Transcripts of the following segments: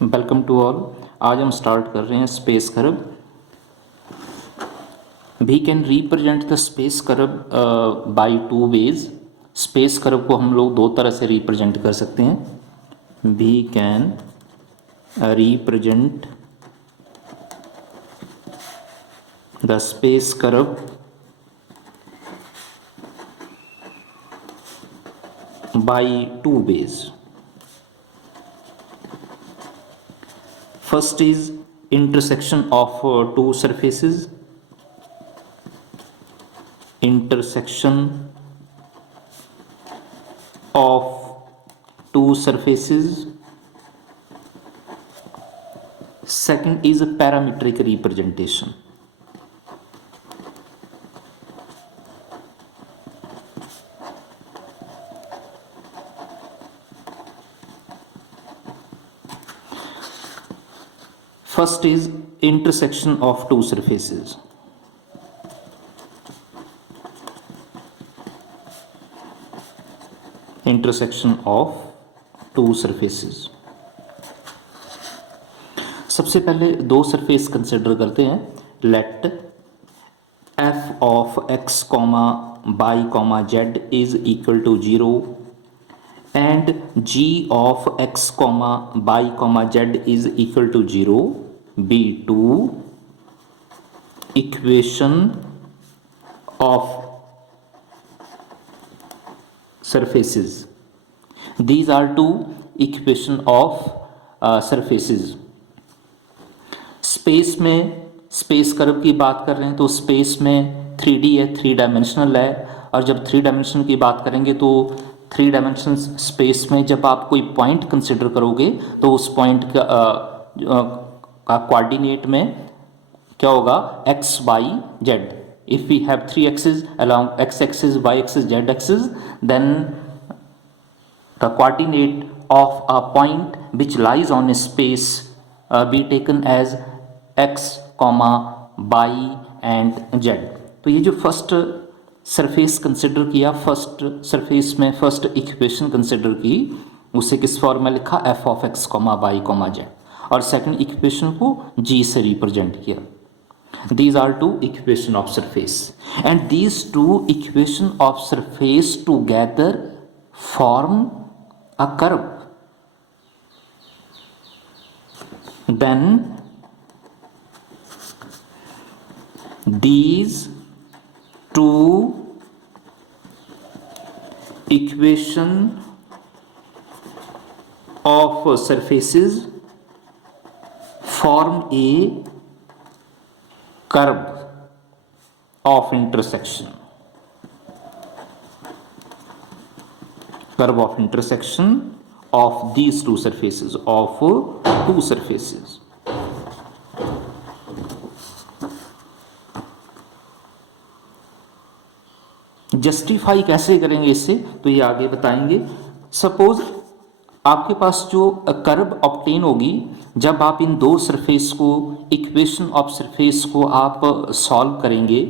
Welcome to all. आज हम start कर रहे हैं space curve. We can represent the space curve by two ways. Space curve को हम लोग दो तरह से रिप्रेजेंट कर सकते हैं। We can represent the space curve by two ways. First is intersection of two surfaces. Intersection of two surfaces. Second is a parametric representation. First is intersection of two surfaces. Intersection of two surfaces. सबसे पहले दो surface consider करते हैं। Let f of x, y, z is equal to 0 and g of x, y, z is equal to 0 be two equation of surfaces. These are two equation of surfaces. Space में space curve की बात कर रहे हैं तो space में 3D है, 3 dimensional है। और जब 3 डायमेंशन की बात करेंगे तो 3 डायमेंशन स्पेस में जब आप कोई पॉइंट कंसिडर करोगे तो उस पॉइंट का कोऑर्डिनेट में क्या होगा, x y z. If we have 3 axis along x axis, y axis, z axis, then the coordinate of a point which lies on a space be taken as x, y and z। तो ये जो first surface consider किया, first surface में first equation consider की, उसे किस form में लिखा, f of x, y, z। और सेकंड इक्वेशन को g से रिप्रेजेंट किया। These are two equation of surface and these two equation of surface together form a curve. Then these two equation of surfaces form a curve of intersection. Curve of intersection of these two surfaces, of two surfaces. Justify कैसे करेंगे इससे, तो ये आगे बताएंगे। Suppose आपके पास जो curve obtain होगी जब आप इन दो सरफेस को, इक्वेशन ऑफ सरफेस को आप सॉल्व करेंगे,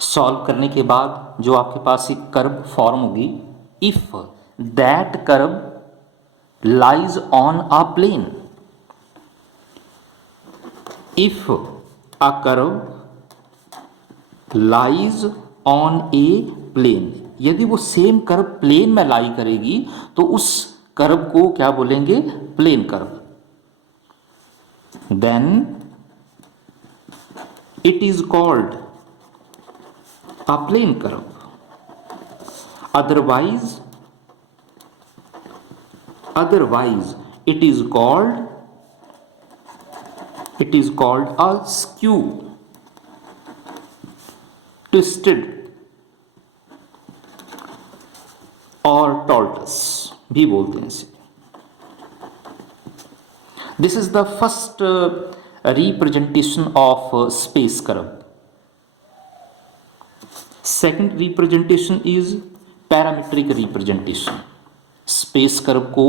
सॉल्व करने के बाद जो आपके पास एक कर्व फॉर्म होगी, if that curve lies on a plane, if a curve lies on a plane, यदि वो सेम कर्व प्लेन में लाई करेगी तो उस कर्व को क्या बोलेंगे, plane curve. Then it is called a plane curve. Otherwise it is called a skew, twisted और टॉर्टस भी बोलते हैं इसे। This is the first representation of space curve. Second representation is parametric representation. Space curve को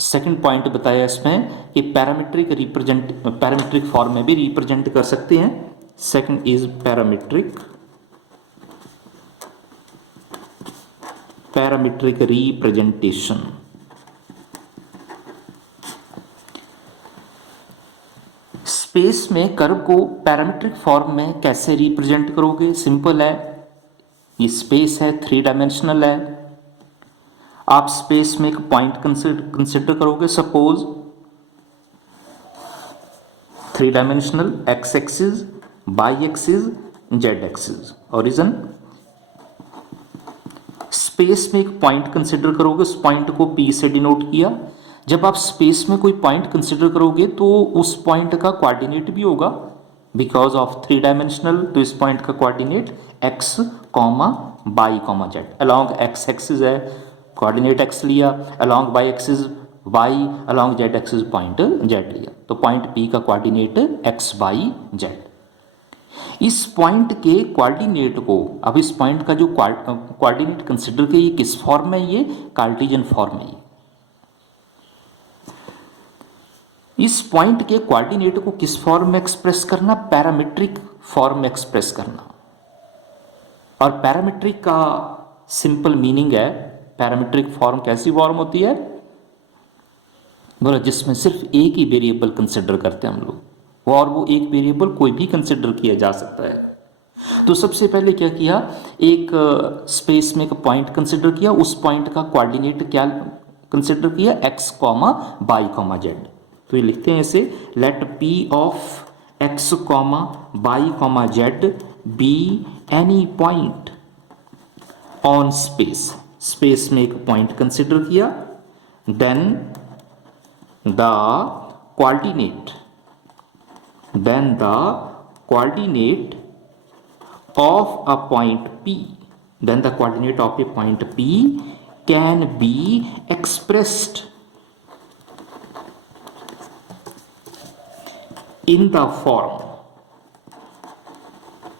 second point बताया इसमें कि parametric form में भी रिप्रेजेंट कर सकते हैं। Second is parametric representation। Space में कर्व को पैरामीट्रिक फॉर्म में कैसे रिप्रेजेंट करोगे? सिंपल है, ये स्पेस है, थ्री डायमेंशनल है। आप स्पेस में एक पॉइंट कंसिडर करोगे, suppose three dimensional, x axis, y axis, z axis, origin. Space में एक पॉइंट कंसिडर करोगे, उस पॉइंट को P से डिनोट किया। जब आप स्पेस में कोई पॉइंट कंसिडर करोगे तो उस पॉइंट का कोऑर्डिनेट भी होगा, बिकॉज ऑफ थ्री डायमेंशनल, तो इस पॉइंट का coordinate x, y, z। Along x axis है, कोऑर्डिनेट x लिया, along y axis y, along z axis point z लिया, तो पॉइंट P का कोऑर्डिनेट x, y, z। इस पॉइंट के कोऑर्डिनेट को, अब इस पॉइंट का जो कोऑर्डिनेट कंसिडर किया, ये किस फॉर्म में? ये कार्टेशियन फॉर्म में। इस पॉइंट के कोऑर्डिनेट को किस फॉर्म में एक्सप्रेस करना? पैरामीट्रिक फॉर्म में एक्सप्रेस करना। और पैरामीट्रिक का सिंपल मीनिंग है, पैरामीट्रिक फॉर्म कैसी फॉर्म होती है? बोला जिसमें सिर्फ एक ही वेरिएबल कंसिडर करते हैं हम लोग, और वो एक वेरिएबल कोई भी कंसिडर किया जा सकता है। तो सबसे पहले क्या किया, एक स्पेस में एक पॉइंट कंसिडर किया, उस पॉइंट का कोऑर्डिनेट क्या कंसिडर किया? x, y, z। तो ये लिखते हैं ऐसे, let p of x, y, z be any point on space. Space में एक पॉइंट कंसिडर किया, then the coordinate of a point P, then the coordinate of a point P can be expressed in the form।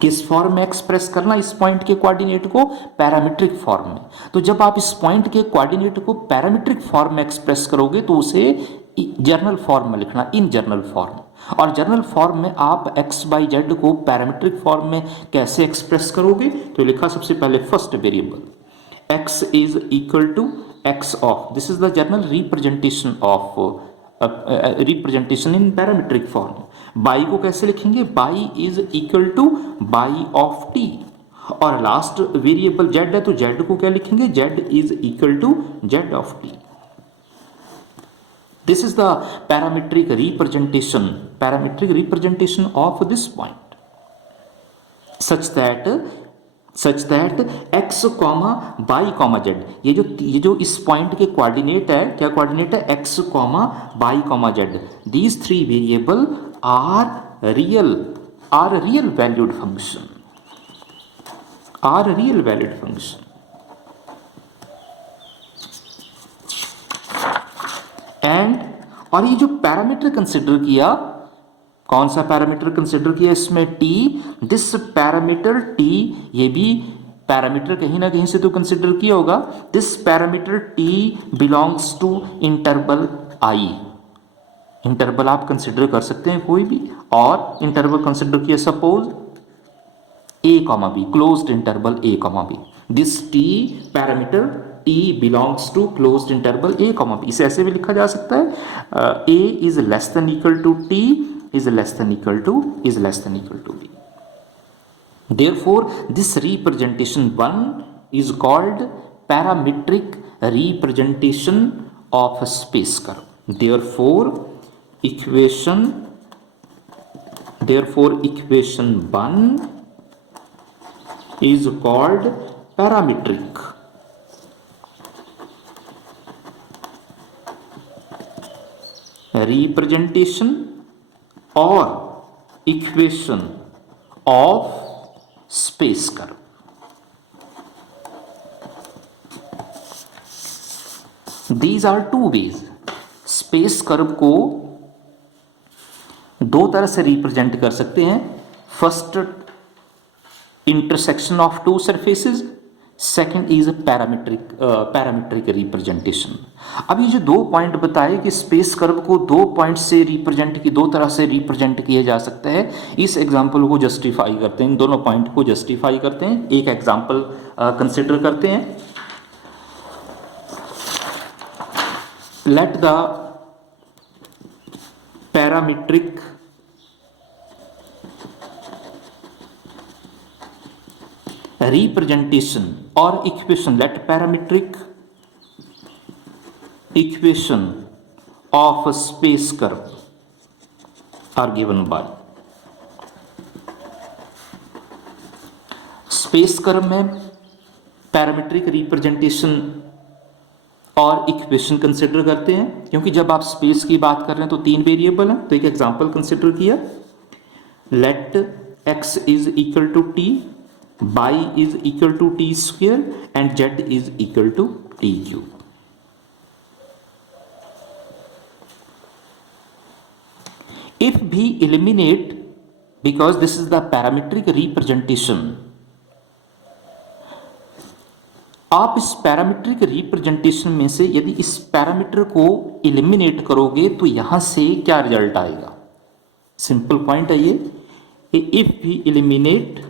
किस form में express करना इस point के coordinate को? Parametric form में। तो जब आप इस पॉइंट के कोऑर्डिनेट को पैरामीट्रिक फॉर्म में एक्सप्रेस करोगे तो उसे जर्नल फॉर्म में लिखना, इन जर्नल फॉर्म। और जर्नल फॉर्म में आप x, y, z को पैरामीट्रिक फॉर्म में कैसे एक्सप्रेस करोगे? तो लिखा सबसे पहले first variable x is equal to x of, this is the general representation of representation in parametric form. y को कैसे लिखेंगे? y is equal to y of t। और लास्ट वेरिएबल z है, तो z को क्या लिखेंगे? z is equal to z of t। This is the parametric representation of this point, such that x, y, z, ये जो इस point के कोऑर्डिनेट है, क्या कोऑर्डिनेट है? x, y, z। These three variable are real valued function, and और ये जो पैरामीटर कंसिडर किया, कौन सा पैरामीटर कंसिडर किया इसमें? t। दिस पैरामीटर t, ये भी पैरामीटर कहीं ना कहीं से तो कंसिडर किया होगा। This parameter t belongs to interval i। Interval आप कंसिडर कर सकते हैं कोई भी, और इंटरवल कंसिडर किया suppose a, b, closed interval a, b। This t parameter t belongs to closed interval a, b। इसे ऐसे भी लिखा जा सकता है, a is less than equal to t is less than equal to b। Therefore, this representation 1 is called parametric representation of a space curve। Therefore, equation 1 is called parametric representation or equation of space curve। These are two ways। Space curve को दो तरह से represent कर सकते हैं। First, intersection of to surfaces, second is parametric representation. अब ये जो दो पॉइंट बताए कि स्पेस कर्व को दो पॉइंट से रिप्रेजेंट की, दो तरह से रिप्रेजेंट किया जा सकता है, इस एग्जाम्पल को जस्टिफाई करते हैं, इन दोनों पॉइंट को जस्टिफाई करते हैं। एक एग्जाम्पल कंसिडर करते हैं। Let the parametric representation or equation, let parametric equation of a space curve are given by। Space curve में पैरामीट्रिक रिप्रेजेंटेशन और इक्वेशन कंसिडर करते हैं, क्योंकि जब आप स्पेस की बात कर रहे हैं तो तीन वेरिएबल हैं। तो एक एग्जांपल कंसिडर किया, let x is equal to t, y is equal to t square and z is equal to t cube. If we eliminate, because this is the parametric representation, आप इस parametric representation में से यदि इस parameter को eliminate करोगे तो यहां से क्या रिजल्ट आएगा। सिंपल पॉइंट है ये, if we eliminate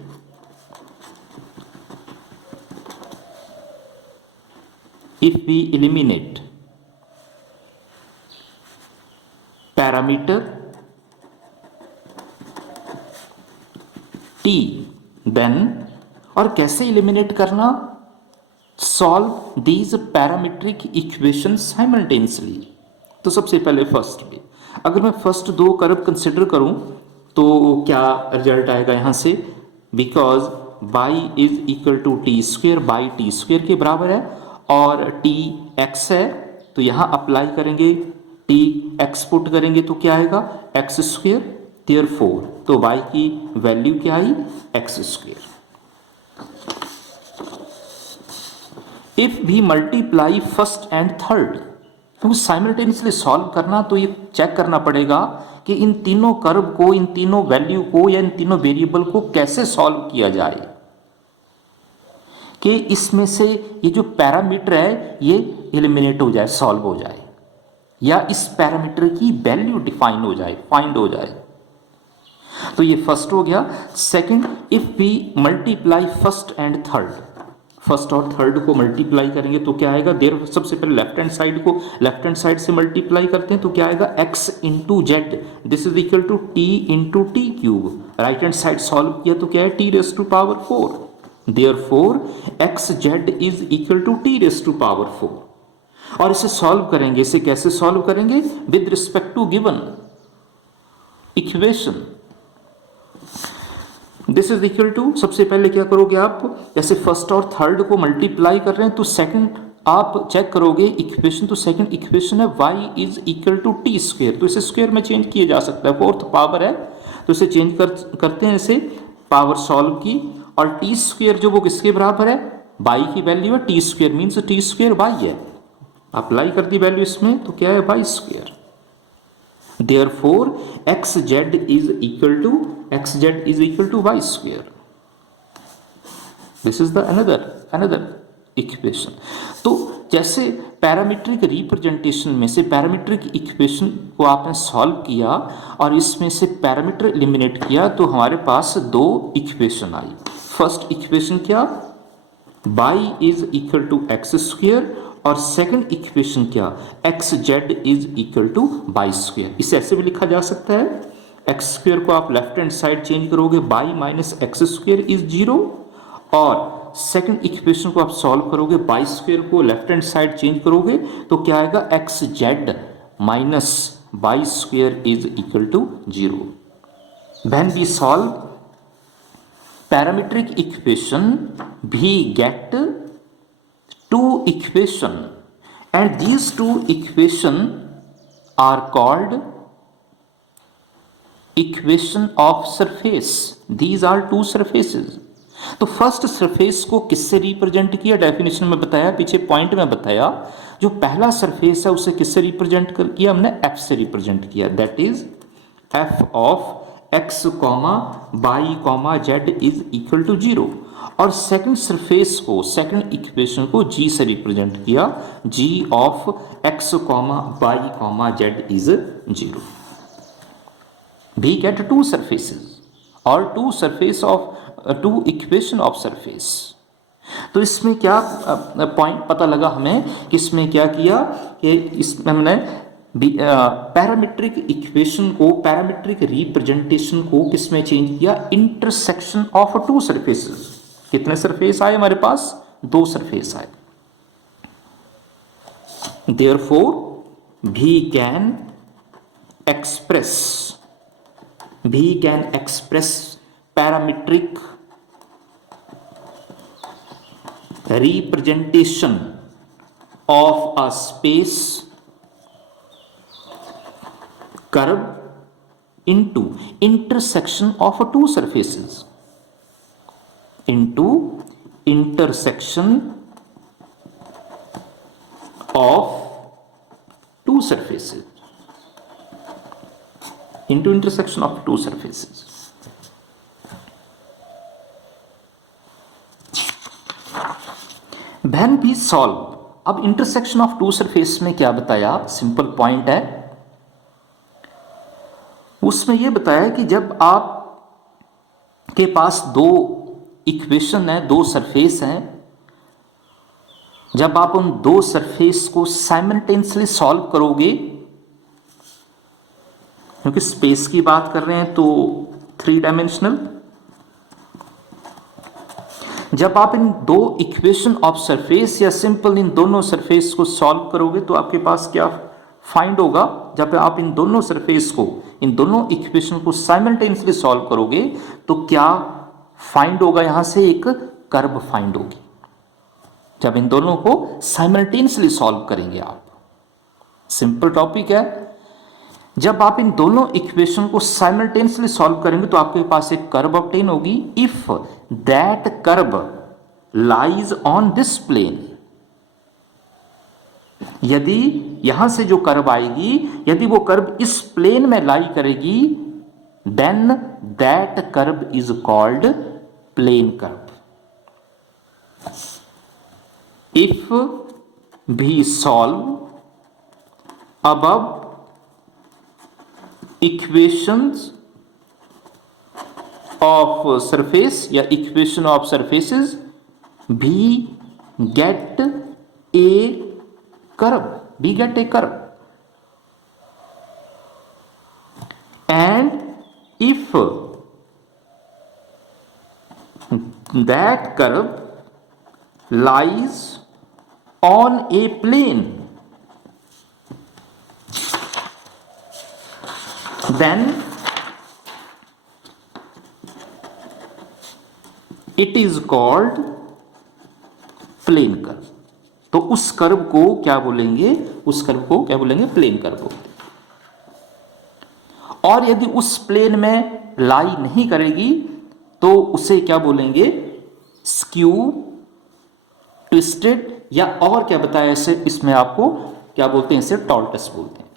parameter t, then, और कैसे एलिमिनेट करना, solve these parametric equation simultaneously. तो सबसे पहले फर्स्ट में, अगर मैं फर्स्ट दो कर्व कंसिडर करूं तो क्या रिजल्ट आएगा यहां से, because y is equal to t square, y t square के बराबर है और t x है, तो यहां अप्लाई करेंगे, t x पुट करेंगे तो क्या आएगा x स्क्वेयर, देयरफॉर तो y की वैल्यू क्या आई x स्क्वेयर। इफ भी मल्टीप्लाई फर्स्ट एंड थर्ड, तो साइमल्टेनियसली सॉल्व करना तो ये चेक करना पड़ेगा कि इन तीनों कर्व को, इन तीनों वैल्यू को या इन तीनों वेरिएबल को कैसे सॉल्व किया जाए कि इसमें से ये जो पैरामीटर है ये एलिमिनेट हो जाए, सॉल्व हो जाए, या इस पैरामीटर की वैल्यू डिफाइन हो जाए, फाइंड हो जाए। तो ये फर्स्ट हो गया। Second, if we multiply first and third, first और थर्ड को मल्टीप्लाई करेंगे तो क्या आएगा, देर सबसे पहले लेफ्ट हैंड साइड को लेफ्ट हैंड साइड से मल्टीप्लाई करते हैं तो क्या आएगा x into z, this is equal to t into t cube. Right hand side solve किया तो क्या है t raise to power 4, therefore x z is equal to t raise to power 4। और इसे सॉल्व करेंगे, इसे कैसे सॉल्व करेंगे, with respect to given equation. This is equal to, सबसे पहले क्या करोगे आप, जैसे फर्स्ट और थर्ड को मल्टीप्लाई कर रहे हैं तो सेकंड आप चेक करोगे इक्वेशन, तो सेकंड इक्वेशन है y is equal to t square, तो इसे स्क्वेयर में चेंज किया जा सकता है, फोर्थ पावर है तो इसे चेंज करते हैं, इसे पावर सॉल्व की, और टी स्क्वेयर जो वो किसके बराबर है, y की वैल्यू है, T square means T square y है, अप्लाई कर दी वैल्यू इसमें तो क्या है y square. Therefore xz is equal to y square. This is the another equation. तो जैसे पैरामीट्रिक रिप्रेजेंटेशन में से पैरामीट्रिक इक्वेशन को आपने सॉल्व किया और इसमें से पैरामीटर एलिमिनेट किया तो हमारे पास दो इक्वेशन आई। फर्स्ट इक्वेशन क्या, y is equal to x square, और सेकंड इक्वेशन क्या, x z is equal to y square. इसे ऐसे भी लिखा जा सकता है, एक्स स्क्वेयर को आप लेफ्ट हैंड साइड चेंज करोगे, y minus x square is 0, और सेकंड इक्वेशन को आप सॉल्व करोगे, वाई स्क्वेयर को लेफ्ट हैंड साइड चेंज करोगे तो क्या आएगा, x z minus y square is equal to 0। When we solve parametric equation we get two equation, and these two equation are called equation of surface. These are two surfaces. तो first surface को किससे represent किया, definition में बताया, पीछे point में बताया, जो पहला सरफेस है उसे किससे रिप्रेजेंट किया हमने, f से रिप्रेजेंट किया, that is f of x comma y comma z is equal to 0। और सेकंड सरफेस को, सेकंड इक्वेशन को g से रिप्रेजेंट किया, g of x comma y comma z is 0। we get two surfaces or two surface of two equation of surface। तो इसमें क्या point पता लगा हमें कि इसमें क्या किया कि इसमें हमने पैरामीट्रिक इक्वेशन को, पैरामीट्रिक रिप्रेजेंटेशन को किसमें चेंज किया, इंटरसेक्शन ऑफ टू सरफेसेस। कितने सरफेस आए हमारे पास? 2 सरफेस आए। Therefore we can express parametric representation of a space curve into intersection of two surfaces, into intersection of two surfaces, into intersection of two surfaces. When we solve, अब intersection of to surface में क्या बताया? Simple point है, उसमें यह बताया कि जब आप के पास दो इक्वेशन है, दो सरफेस हैं, जब आप उन दो सरफेस को साइमल्टेनियसली सॉल्व करोगे, क्योंकि स्पेस की बात कर रहे हैं तो 3 डायमेंशनल, जब आप इन दो इक्वेशन ऑफ सरफेस या सिंपल इन दोनों सरफेस को सॉल्व करोगे तो आपके पास क्या फाइंड होगा? जब आप इन दोनों सरफेस को, इन दोनों इक्वेशन को साइमल्टेनियसली सॉल्व करोगे तो क्या फाइंड होगा? यहां से एक कर्व फाइंड होगी जब इन दोनों को साइमल्टेनियसली सॉल्व करेंगे आप। सिंपल टॉपिक है। जब आप इन दोनों इक्वेशन को साइमल्टेनियसली सॉल्व करेंगे तो आपके पास एक कर्व ऑब्टेन होगी। If that curve lies on this plane, यदि यहां से जो कर्व आएगी, यदि वो कर्व इस प्लेन में लाई करेगी, then that curve is called plane curve. If भी solve above equations of surface या equation of surfaces, we get a curve, and if that curve lies on a plane, then it is called plane curve. तो उस curve को क्या बोलेंगे? उस curve को क्या बोलेंगे? प्लेन कर्व बोलेंगे। और यदि उस प्लेन में लाई नहीं करेगी तो उसे क्या बोलेंगे? स्क्यू, ट्विस्टेड, या और क्या बताया इसे, इसमें आपको क्या बोलते हैं? इसे टॉर्टस बोलते हैं।